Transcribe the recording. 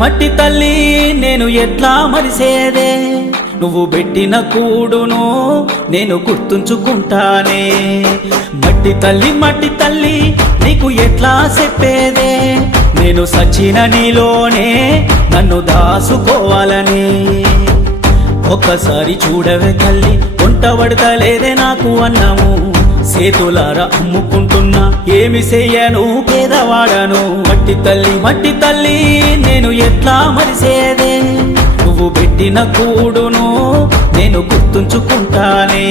మట్టి తల్లి నేను ఎట్లా మరిసేదే, నువ్వు పెట్టిన కూడును నేను గుర్తుంచుకుంటానే. మట్టి తల్లి నీకు ఎట్లా చెప్పేదే, నేను సచిన నీలోనే నన్ను దాసుకోవాలని. ఒక్కసారి చూడవే తల్లి, వంట పడతలేదే నాకు అన్నము, సేతులారా అమ్ముకుంటున్నా ఏమి చెయ్యను పేదవాడను. మట్టి తల్లి నేను ఎట్లా మరిసేదే, నువ్వు పెట్టిన కూడును నేను గుర్తుంచుకుంటానే.